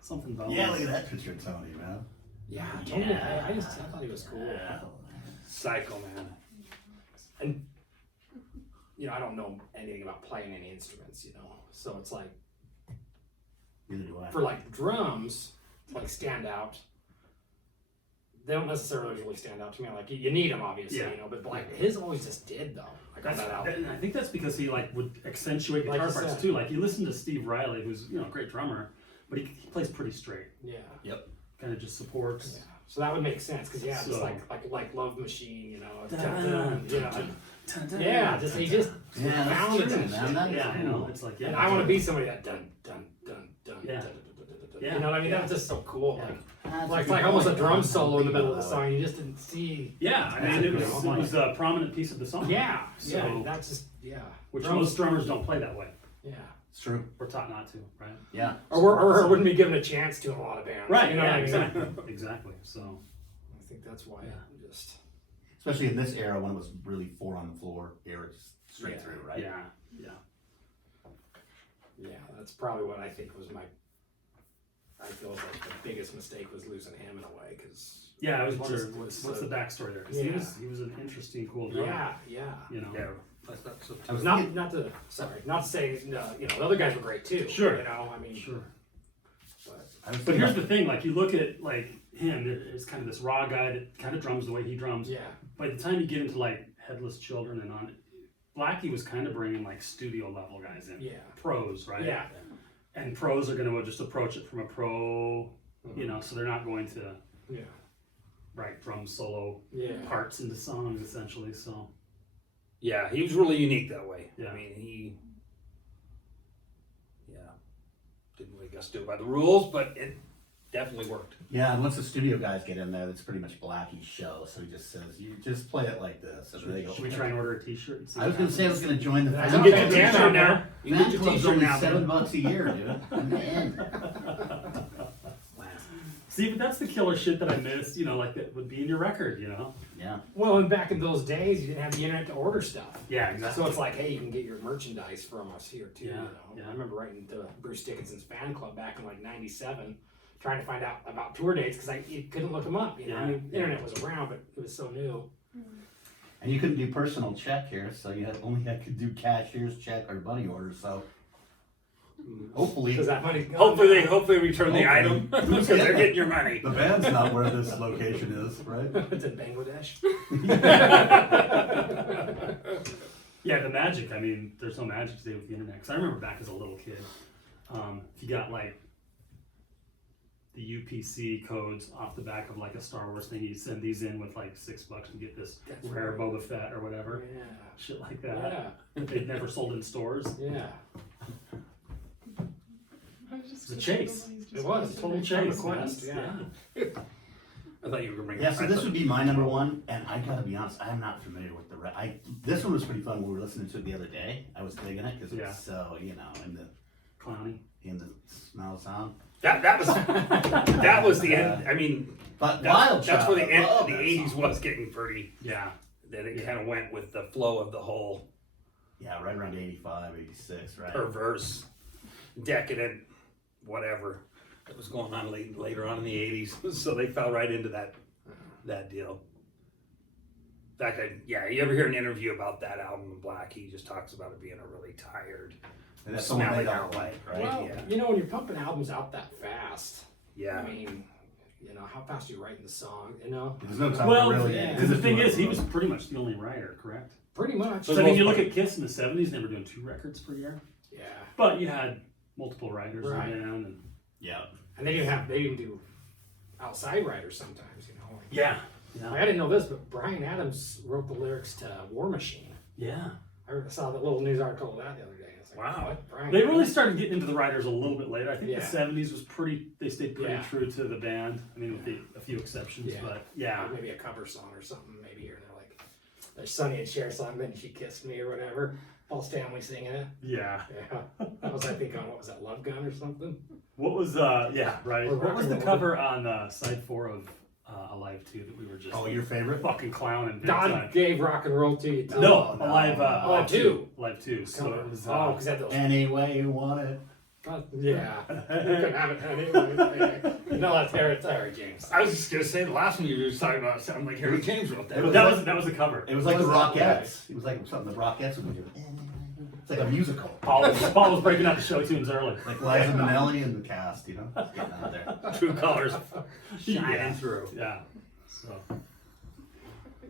Something about Yeah, look at that picture, Tony, man. Yeah, Tony, Yeah. I thought he was cool. Psycho Man. And I don't know anything about playing any instruments, so it's like Neither do I. for like drums to like stand out. They don't necessarily really stand out to me. Like you need them, obviously, Yeah. but like his always just did though. Like on that album. And I think that's because he like would accentuate Like guitar you parts said. too. Like you listen to Steve Riley, who's a great drummer, but he plays pretty straight. Yeah. Kind of just supports. Yeah. So that would make sense because it's So- like Love Machine, Dun, dun, dun, dun, dun, yeah, dun, just dun, he just Yeah, that's found it, true, and man. shit. That is Yeah, I know. It's like And I want to be somebody that dun dun dun dun. Yeah. dun, dun, dun, dun, dun. Yeah. You know what I mean? Yeah. That's just so cool. Yeah. Like it's like almost a drum solo in the middle of the song. You just didn't see. Yeah, I mean, it was a prominent piece of the song. Yeah, So- yeah. That's just Which Drums- most drummers don't play that way. Yeah. It's true. We're taught not to, right? Yeah. Or wouldn't be given a chance to in a lot of bands. Right, You know yeah, what I mean? exactly. Exactly. So, I think that's why Yeah. just. Especially in this era when it was really four on the floor era, just straight Yeah. through, right? yeah. Yeah, that's probably what I think was I feel like the biggest mistake was losing him in a way because. Yeah, I was What's- wondering what's what's the- the backstory there? 'Cause Yeah. he was an interesting, cool drummer. Yeah. You know. Yeah, I thought so I too. was Not thinking- not to say the other guys were great too. Sure. I mean, Sure. but I was But thinking here's the thing: like you look at like him, it's kind of this raw guy that kind of drums the way he drums. yeah, By the time you get into like Headless Children and on, Blackie was kind of bringing like studio level guys in, yeah, pros, right? yeah, And pros are going to just approach it from a pro, so they're not going to yeah, write drum solo yeah. parts into songs essentially. So Yeah, he was really unique that way. Yeah. I mean, didn't really guess do it by the rules, but it definitely worked. Yeah, and once the studio guys get in there, that's pretty much Blackie's show. So he just says, "You just play it like this." And they go, should we try and order a T-shirt? And see I was what gonna say I was happens? gonna join the That's fan okay. club. Get your t-shirt now. You Fan get your club's t-shirt only now, $7 a year, dude. I'm in. See, but that's the killer shit that I missed. Like that would be in your record. Yeah. Well, and back in those days, you didn't have the internet to order stuff. Yeah, exactly. So it's like, hey, you can get your merchandise from us here too. Yeah, Yeah. yeah. I remember writing to Bruce Dickinson's fan club back in like '97, trying to find out about tour dates because you couldn't look them up. I Yeah, mean, the yeah. internet was around, but it was so new. And you couldn't do personal check here, so you could do cashier's check or money order. So hopefully Because that money. Hopefully return the Hopefully. item because they're getting your money. the band's not where this location is, right? It's in Bangladesh. Yeah, the magic. I mean, there's no magic today with the internet. Because I remember back as a little kid, if you got like the UPC codes off the back of like a Star Wars thing, you send these in with like $6 and get this That's rare right. Boba Fett or whatever, Yeah. shit like that. Yeah. They'd never sold in stores. Yeah. It's a chase. It was Total a chase, quest. man. Yeah. I thought you were gonna bring. Yeah, so this would be my number one, and I gotta be honest, I'm not familiar with the rest. This one was pretty fun. We were listening to it the other day. I was digging it because it Yeah. was so Clowny. in the smell sound. That was the end. I mean, But Wild that's where the Child, I end love of the that '80s song. was getting pretty. Yeah. That it kind of went with the flow of the whole Yeah, right around 85, 86, right? perverse, decadent, whatever that was going on later on in the '80s. So they fell right into that deal. In fact, you ever hear an interview about that album in Black? He just talks about it being a really tired, And that's the one smelling they out don't like, like, right? Well, Yeah. you know, when you're pumping albums out that fast, Yeah. I mean, you know, how fast are you writing the song, you know? There's no time Well, to really. yeah. because the thing is, he was pretty much the only writer, correct? Pretty much. So I mean, you look at Kiss in the '70s; they were doing 2 records per year, Yeah. but you had multiple writers in Right. the band, and Yeah. And they didn't do outside writers sometimes, you know. Like, yeah, I didn't know this, but Bryan Adams wrote the lyrics to War Machine. yeah. I saw that little news article of that the other day. It's like, Wow. what? Bryan They really Adams? started getting into the writers a little bit later. I think Yeah. the '70s was they stayed pretty Yeah. true to the band. I mean, with a few exceptions, Yeah. but yeah. Maybe a cover song or something, maybe here and there, like the Sonny and Cher song, Then She Kissed Me or whatever. Paul Stanley singing it. Yeah. Yeah. That was, I think, on, what was that, Love Gun or something? What was yeah, right. Or What was the Rock and cover on side 4 of Alive 2 that we were just Oh, your favorite? fucking clowning big God time? gave rock and roll to you, too. No, no, Alive no. Alive 2. 2. Alive 2. So Cover. it was Oh, because that those. Any way you want it. Yeah. You can have it anyway. No, that's Harry James. I was just gonna say the last one you were talking about sounded like Harry James wrote that. that was a cover. It was like the Was that? Rockettes. It was like something the Rockettes would do. It's like a musical. Paul was breaking out the show tunes early. Like Liza Minnelli and the cast, you know? Just getting out there. True colors shining Yeah. through. Yeah. So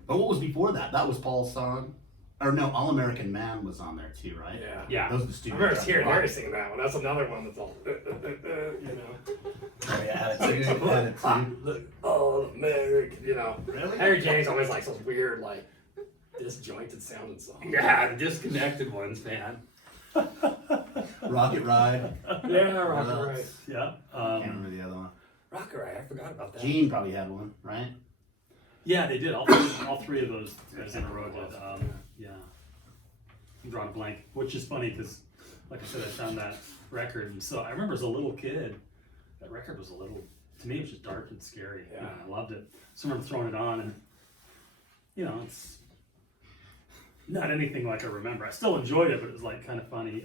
But what was before that? That was Paul's song. Or no, All American Man was on there too, right? Yeah. yeah. Those are the I studio. remember tracks. hearing Harry singing that one. That's another one that's all, you know. Oh, yeah, attitude. Look, all American, you know. Really? Harry James always likes those weird, like, disjointed sounding songs. Yeah, the disconnected ones, man. Rocket Ride. Yeah, rock What and else? right. Yeah. Can't remember the other one. Rocker Eye, I forgot about that. Gene probably had one, right? Yeah, they did. All three of those guys in a row did. Yeah. I'm drawing a blank, which is funny because, like I said, I found that record, and so I remember as a little kid, that record was a little. To me, it was just dark and scary. Yeah. And I loved it. So I remember throwing it on, and you know, it's not anything like I remember. I still enjoyed it, but it was like kind of funny.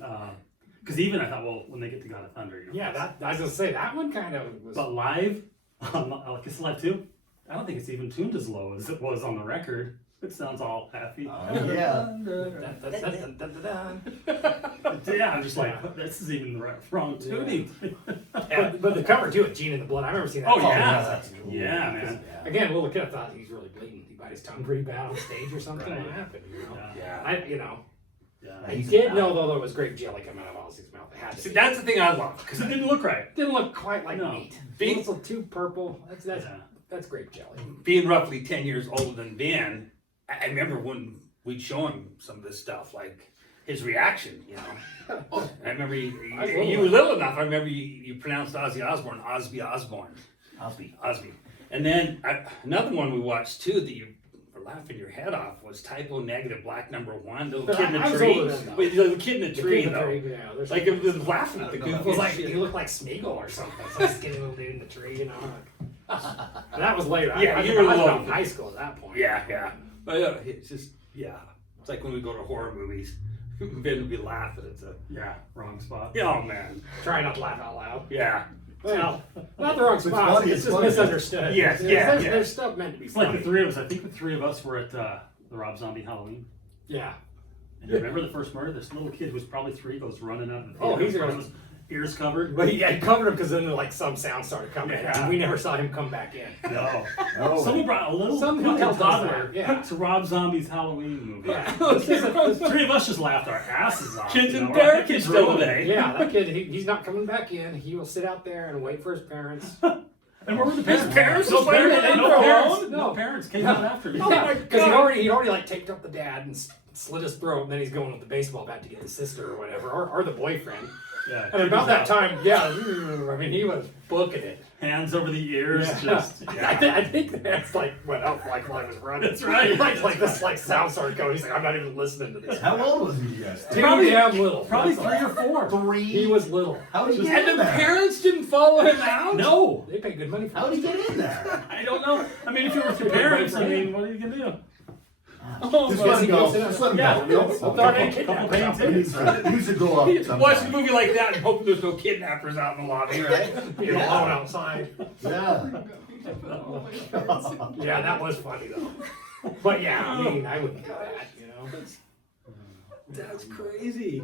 Because even I thought, well, when they get to God of Thunder, you know. Yeah, that I was gonna say that one kind of was. But live, Kiss Alive 2, I don't think it's even tuned as low as it was on the record. It sounds all happy. Oh, yeah. Yeah, I'm just like, this is even the wrong tuning. But the cover too, with Gene in the Blood. I remember seeing that. Oh, song. yeah. That's cool. Yeah, man. Again, little kid, I thought he was really bleeding. He bite his tongue pretty bad on stage or something. Right. What happened? You know. Yeah. Yeah. You know. Yeah. I He's did a- know though there was grape jelly coming out of Ozzy's mouth. It had to See, be. that's the thing I love. Because it didn't look right. Didn't look quite like No. meat. Being- It's a little too purple. That's Yeah. that's grape jelly. Being roughly 10 years older than Ben, I remember when we'd show him some of this stuff, like his reaction, you know. I remember you were little enough, I remember you pronounced Ozzy Osbourne, Osby Osbourne. Osby. And then another one we watched too that you were laughing your head off was Typo Negative Black #1, little But kid in I the was tree. older then, though. Wait, the little kid in the The tree kid in the though. tree, yeah, there's Like it was laughing at the I don't know. It was goofiest like shit. he looked like Smeagol or something. Some skinny little dude in the tree, you know. And that was later. Yeah, I you were was little. in high school at that point. Yeah. But it's just, yeah. It's like when we go to horror movies. Ben would be laughing. It's a, Yeah, wrong spot. oh man. Try not to laugh out loud. Yeah. Well, not the wrong spot. funny, It's it's just funny. misunderstood. Yes, There's- yeah, there's, yeah. there's stuff meant to be It's like funny. the three of us. I think the three of us were at the Rob Zombie Halloween. Yeah. And you remember the first murder? This little kid who was probably 3 goes running out of the Oh, theater he's in front gonna- of us, ears covered. But he covered him because then like some sound started coming in. Yeah. And we never saw him come back in. No. Oh, Someone brought a little Some fucking hotel does toddler that, yeah. to Rob Zombie's Halloween movie. Yeah. The three of us just laughed our asses off. Kids you in know, Derek that kid's is still ruined it. today. Yeah, that kid, he's not coming back in. He will sit out there and wait for his parents. And where were the parents? parents No just waited parents, in no for parents, alone? no No. parents came out after me. Oh my Because God. he'd already like taped up the dad and slit his throat, and then he's going with the baseball bat to get the sister or whatever, or the boyfriend. Yeah, And about that time, yeah, I mean, he was booking it. hands over the ears, Yeah. just I think that's like went up like while I was running. That's right. like this like sound started going. He's like, I'm not even listening to this. How old was he, you guys? Too Probably- damn little. probably That's 3 or 4. Three? He was little. How did he And get in the there? parents didn't follow him out? No, They paid good money for How it. did he get in there? I don't know. I mean, if you're with your parents, I mean, what are you gonna do? Oh, Just my let him go. God. Just let him Yeah. go. Well, darn it, Couple kidnappers. pain tickets. You should go up Watch a sometime. movie like that and hope there's no kidnappers out in the lobby, right? Being alone outside. Yeah. Yeah, that was funny though. But yeah, I mean, I wouldn't do that, you know. That's crazy.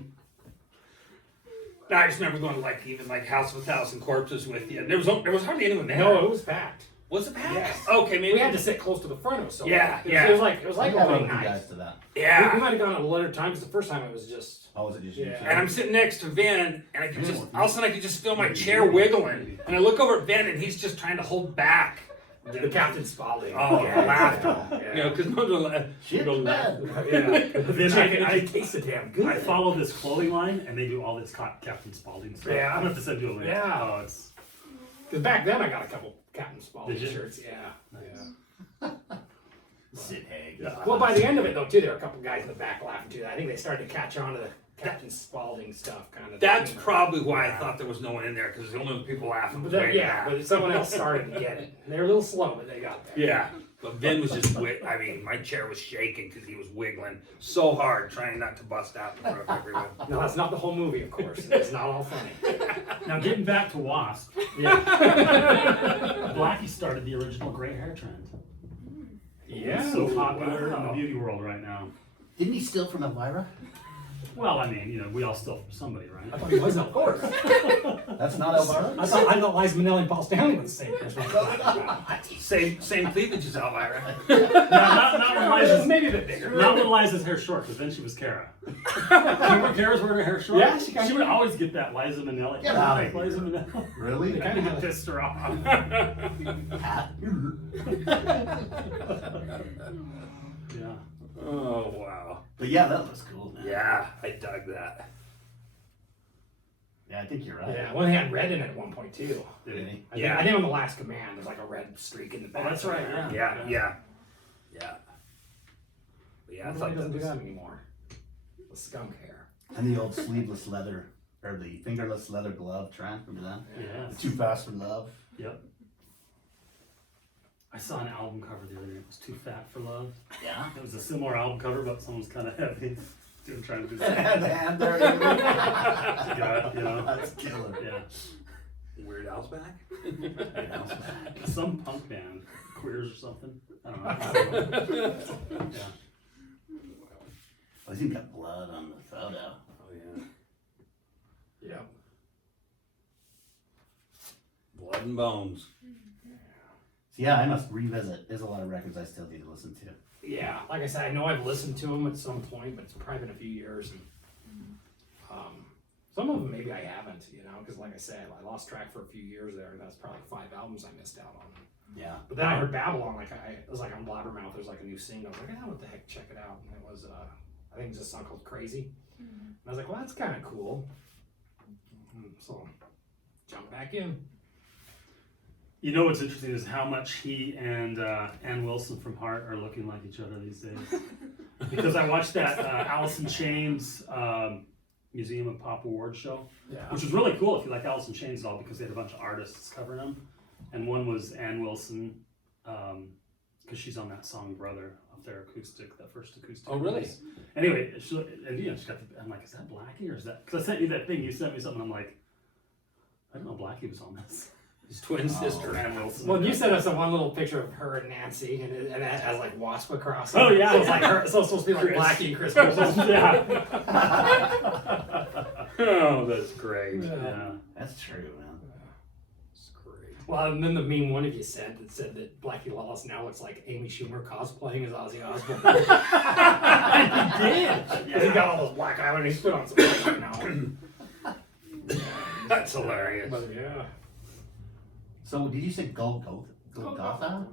I just remember going to like even like House of a Thousand Corpses with you. There was hardly anyone there. No, it was packed. Was it packed? Yes. Okay, maybe We had to sit close to the front of it. So Yeah, it was, yeah. It was like I got opening with you night. guys to that. We Yeah. might have gone at a later time because the first time it was just. Oh, was it just Yeah. you two? And I'm sitting next to Vin, and I could just Yeah. all of a sudden I could just feel my chair wiggling, and I look over at Vin, and he's just trying to hold back. The Captain Spaulding. Oh, yeah, laughter. Yeah. You know, because no one Shit, go man. Yeah. Then I tasted damn good. I follow this clothing line, and they do all this Captain Spaulding stuff. Yeah. I'm gonna have to send you a link. Yeah. Oh, it's Because back then I got a couple Captain Spaulding Did you? shirts. Yeah. nice. Sid Haig. Yeah. Well, by the end of it though, too, there were a couple guys in the back laughing too. I think they started to catch on to the Captain Spaulding stuff, kind of. That's humor. probably why I thought there was no one in there, because the only people laughing was way Yeah, back. but someone else started to get it. They were a little slow, but they got there. Yeah, but Vin was just, I mean, my chair was shaking because he was wiggling so hard, trying not to bust out in front of everyone. No, that's not the whole movie, of course. It's not all funny. Now getting back to WASP, Yeah. Blackie started the original gray hair trend. Yeah. It's so popular in the Wow. beauty world right now. Didn't he steal from Elvira? Well, I mean, we all steal from somebody, I right? thought he was, of course. That's not Elvira? I thought Liza Minnelli and Paul Stanley was the same person. Same cleavage as Elvira. Not when Liza's, Maybe a bit bigger. not when Liza's hair short, because then she was Kara. Remember Kara's wearing her hair short? Yeah, she kinda- would always get that Liza Minnelli. Get out of Liza here. Minnelli. Really? They kind of It had a pissed her off. Hat? Yeah. Oh, wow. But yeah, that was cool, man. Yeah, I dug that. Yeah, I think you're right. Yeah, well, they had red in it at one point too. Did he? I think on the last command, there's like a red streak in the back. Oh, that's right, yeah. Yeah. But yeah, I Nobody thought that doesn't do was... that anymore. The skunk hair. And the old sleeveless leather, or the fingerless leather glove trend, remember that? Yeah. Too Fast for Love. Yep. I saw an album cover the other day. It was Too Fat for Love. Yeah. It was a similar album cover, but someone's kind of heavy. Trying to do And something. the hand there. Yeah, you know. That's killer. Yeah. Weird Al's back? Some punk band, Queers or something. I don't know. Yeah. Oh, he's even got blood on the photo. Oh, yeah. Yep. Blood and bones. So yeah, I must revisit. There's a lot of records I still need to listen to. Yeah, like I said, I know I've listened to them at some point, but it's probably been a few years. And some of them maybe I haven't, because like I said, I lost track for a few years there, and that's probably 5 albums I missed out on. Yeah. But then I heard Babylon, it was like on Blabbermouth, there's like a new single. I was like, oh, what the heck, check it out. And it was, I think it's a song called Crazy. And I was like, well, that's kind of cool. So, jump back in. You know what's interesting is how much he and Ann Wilson from Heart are looking like each other these days. Because I watched that Alice in Chains Museum of Pop Award show, Yeah. which was really cool if you like Alice in Chains at all, because they had a bunch of artists covering them. And one was Ann Wilson, because she's on that song Brother up there, acoustic, that first acoustic. Oh, really? release. Anyway, she got I'm like, is that Blackie or is that, because I sent you that thing, you sent me something, I'm like, I didn't know Blackie was on this. His twin sister. Ann Wilson. Well, you sent us a one little picture of her and Nancy, and it has like WASP across it. Oh, yeah. So it's like her, so it's supposed to be like Chris. Blackie and Chris Wilson. Yeah. Oh, that's great. Yeah. That's true, man. That's great. Well, and then the meme one of you sent that said that Blackie Lawless now looks like Amy Schumer cosplaying as Ozzy Osbourne. He did. Because he got all those black eyeliner. He's put on some black now. That's hilarious. But yeah. So did you say Golgotha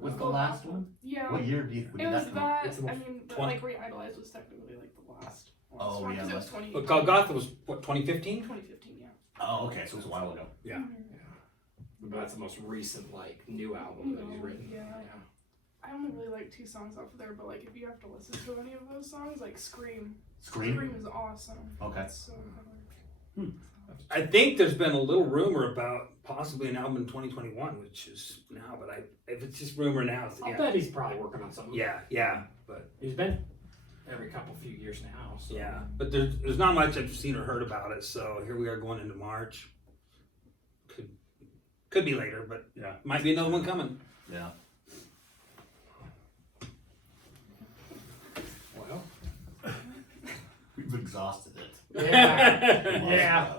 was the last one? Yeah. What year when It did was that come out? that. It's the I most mean, 20 like Re-Idolized was technically like the last. Oh, one, 'cause yeah, it was but- 20. But Golgotha was, what, 2015? 2015, yeah. Oh, okay, so it's a while ago. Yeah. But that's the most recent, like, new album that he's written. Yeah. I only really like 2 songs off of there, but like if you have to listen to any of those songs, like Scream. Scream? is awesome. Okay. It's so good. I think there's been a little rumor about possibly an album in 2021, which is now, but if it's just rumor now, it's, I'll yeah. bet he's probably working on something. Yeah, but He's been every few years now. So. yeah, but there's not much I've seen or heard about it. So here we are going into March. Could be later, but Yeah. might be another one coming. Yeah. Well. We've exhausted it. Yeah. Yeah.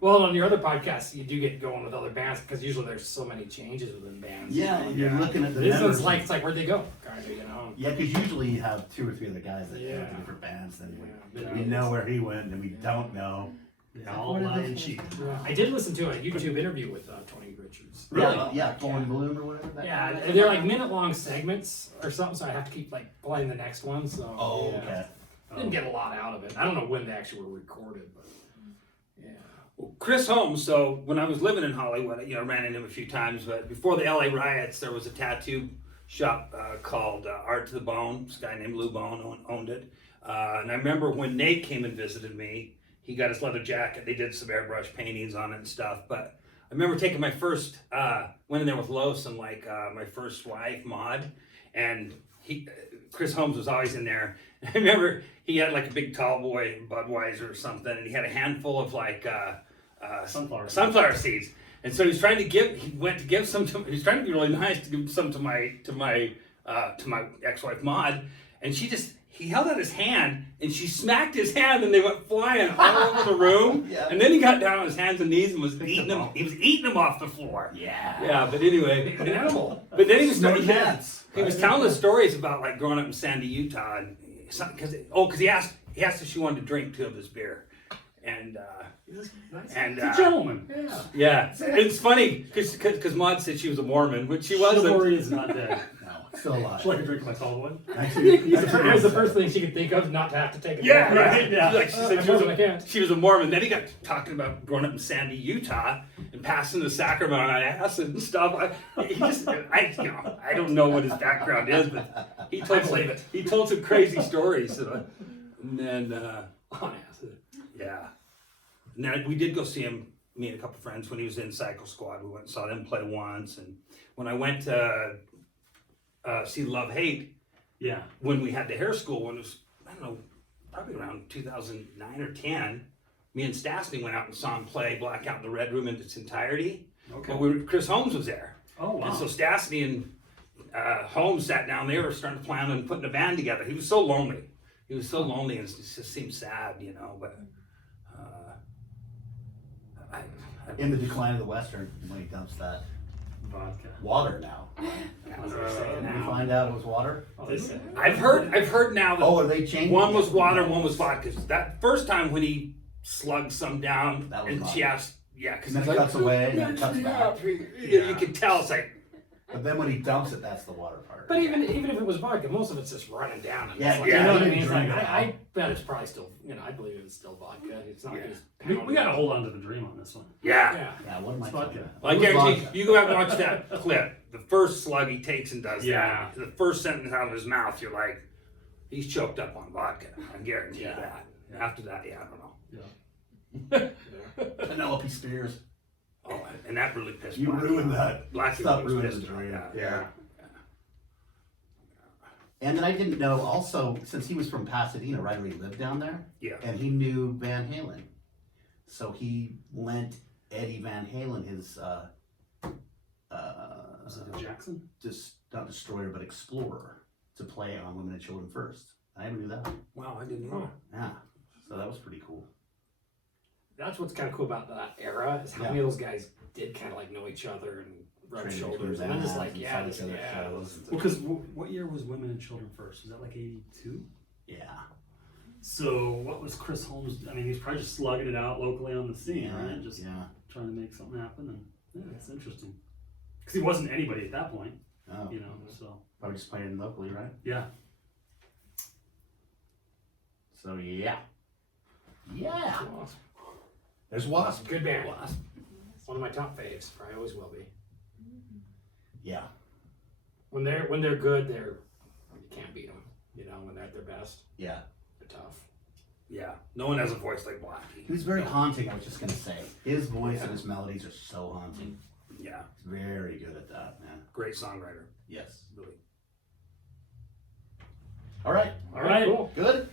Well, on your other podcasts, you do get going with other bands because usually there's so many changes within bands. Yeah, and you're looking at the This members. one's like, it's like where'd they go? Kind of, you know. Yeah, because usually you have 2 or 3 other guys that go Yeah. to different bands, and Yeah. we know where he went, and we don't know. Yeah, all What are loud they and cheap. Yeah. I did listen to a YouTube interview with Tony Richards. Yeah, Colin Bloom or whatever. That Yeah, guy. they're like minute-long segments or something, so I have to keep like playing the next one. So Oh, yeah. okay. Didn't get a lot out of it. I don't know when they actually were recorded, but yeah. Well, Chris Holmes. So when I was living in Hollywood, I ran into him a few times. But before the LA riots, there was a tattoo shop called Art to the Bone. This guy named Lou Bone owned it. And I remember when Nate came and visited me, he got his leather jacket. They did some airbrush paintings on it and stuff. But I remember taking my first, went in there with Los and like my first wife, Maud, and Chris Holmes was always in there. I remember he had like a big tall boy Budweiser or something, and he had a handful of like sunflower seeds. And so he was trying to give some to. He was trying to be really nice to give some to my ex-wife Maud, and he held out his hand and she smacked his hand and they went flying all over the room. Yeah. And then he got down on his hands and knees and was eating them. He was eating them off the floor. Yeah. Yeah, but anyway, An animal. but then he was No telling cats. he was telling us stories about like growing up in Sandy, Utah, and because he asked if she wanted to drink 2 of his beer, and He's And, a gentleman. Yeah. yeah, it's funny because Maud said she was a Mormon, which she wasn't. Chivalry is not dead. No, still alive. She's like a drink of my tall boy. Actually, That was the first thing she could think of, not to have to take it. Yeah, back. right. Yeah. Like she said, I can't. she was a Mormon. Then he got talking about growing up in Sandy, Utah, and passing the sacrament on acid and stuff. I don't know what his background is, but he told I believe it. He told some crazy stories. And then, On acid. yeah. And then we did go see him, me and a couple friends, when he was in Cycle Squad. We went and saw them play once. And when I went to see Love Hate, Yeah. when we had the hair school, when it was, I don't know, probably around 2009 or 10, me and Stasny went out and saw him play Blackout in the Red Room in its entirety. Okay. But Chris Holmes was there. Oh wow. And so Stasny and Holmes sat down. They were starting to plan on putting a band together. He was so lonely. He was so lonely, and it just seemed sad, you know. But in the decline of the Western, when he dumps that Vodka. water now. As they're saying Did you now. find out it was water? Oh, they say. I've heard now that Oh, are they changing? one was it? water, one was vodka. That first time when he slugged some down, That was and she vodka. asked, yeah, because And then it cuts away and then it cuts back. You could tell it's like. But then when he dumps it, that's the water part. But even if it was vodka, most of it's just running down. And Yeah, it's like, yeah, you know what I you mean? It's like, drink it all. I bet it's probably still, I believe it's still vodka. It's not Yeah. just We got to hold on to the dream on this one. Yeah. Yeah. Yeah, what am I It's talking vodka. about? Well, I It was guarantee vodka. you go out and watch that clip. The first slug he takes and does Yeah. that. The first sentence out of his mouth, you're like, he's choked up on vodka. I guarantee Yeah. you that. After that, yeah, I don't know. Yeah. Penelope Spears. Oh, and that really pissed You Blackie ruined off. that. Blackie Stop was ruining pissed the about dream. that. Yeah. And then I didn't know also, since he was from Pasadena, right, or he lived down there, Yeah. and he knew Van Halen. So he lent Eddie Van Halen his, Was it the Jackson? not Destroyer, but Explorer to play on Women and Children First. I never knew that. Wow, I didn't know. Yeah. So that was pretty cool. That's what's kind of cool about that era is how many of those guys did kind of like know each other and rub Trained shoulders. between And I'm just bands like, and yeah, saw just, each other's yeah. shows. Well, because what year was Women and Children First? Was that like 82? Yeah. So what was Chris Holmes? I mean, he's probably just slugging it out locally on the scene, right? Just yeah. trying to make something happen, and yeah, it's interesting. Because he wasn't anybody at that point, Oh, you know. So probably just playing locally, right? yeah, So yeah. Yeah. Wasp. There's Wasp. Good band. One of my top faves. Probably always will be. Yeah. When they're good, you can't beat them. You know, when they're at their best, Yeah. they're tough. Yeah. No one has a voice like Blackie. He was very haunting, I was just gonna say. His voice and his melodies are so haunting. Yeah. He's very good at that, man. Great songwriter. Yes. Really. All right. all right. Cool. Good.